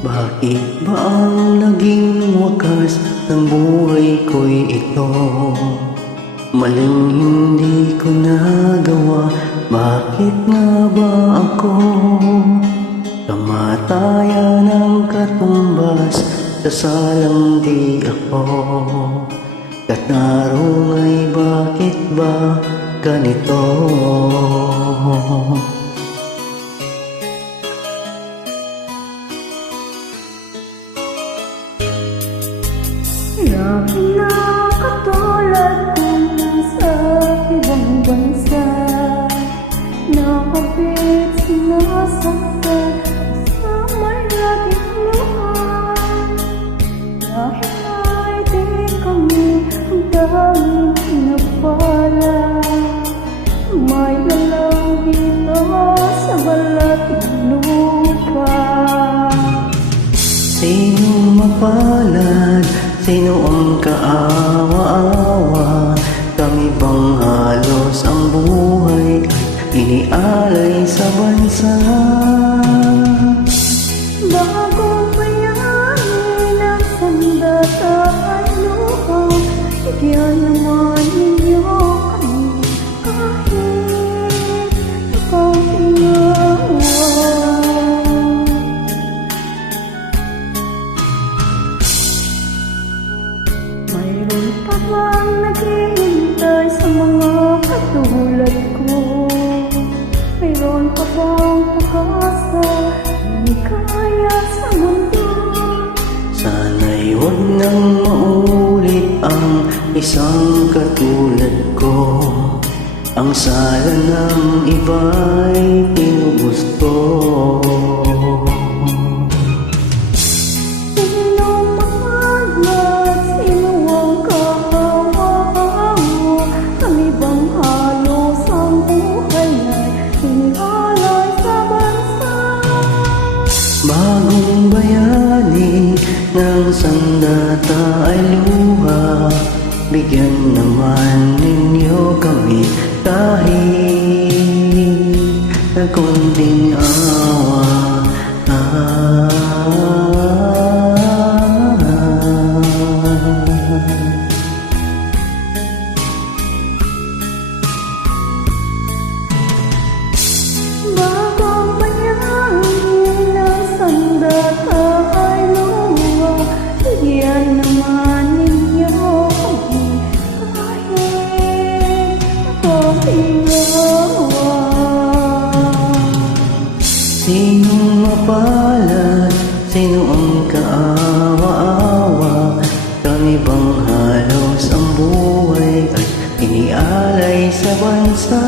Bakit ba ang naging wakas ng buhay ko'y ito? Maling hindi ko nagawa, bakit nga ba ako? Kamatayan ng katumbas, sasalang di ako. Katarong ay bakit ba ganito? Lagi na katulad kong nasa ibang bansa, nakapit sinasaktan sa may laging luha. Dahil ay di kami ang daming pinapala, may lalang dito sa balat ng lupa. Sino mapalad? Sino ang kaawa-awa? Kami bang halos ang buhay inialay sa bansa? Bagong bayani ng sandata ay luha, bigyan naman ninyo kami kahit ikaw tinawa. Mayroon pa bang naghihintay sa mga katulad ko? Mayroon pa bang pag-asa na ligaya sa mundo? Sana'y huwag nang maulit ang isang katulad ko. Ang sala ng iba'y pinugusto. Bagong bayani ng sandata ay luha, bigyan naman ninyo kami kahit na konting awa. Bagong bayani ng sandata ay luha, bigyan naman ninyo kami kahit konting awa. Sinong mapalad? Sino ang kaawa-awa? Kami bang halos ang buhay at inialay sa bansa?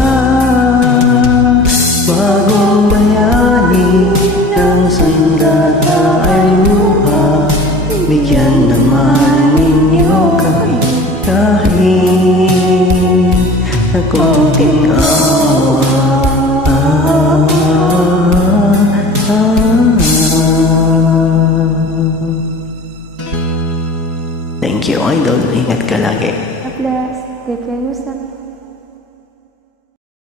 Bagong bayani ng sandata ay luha, bigyan naman ninyo kami kahit na konting awa. Thank you, idol. Ingat ka lagi. God bless. Take care yourself.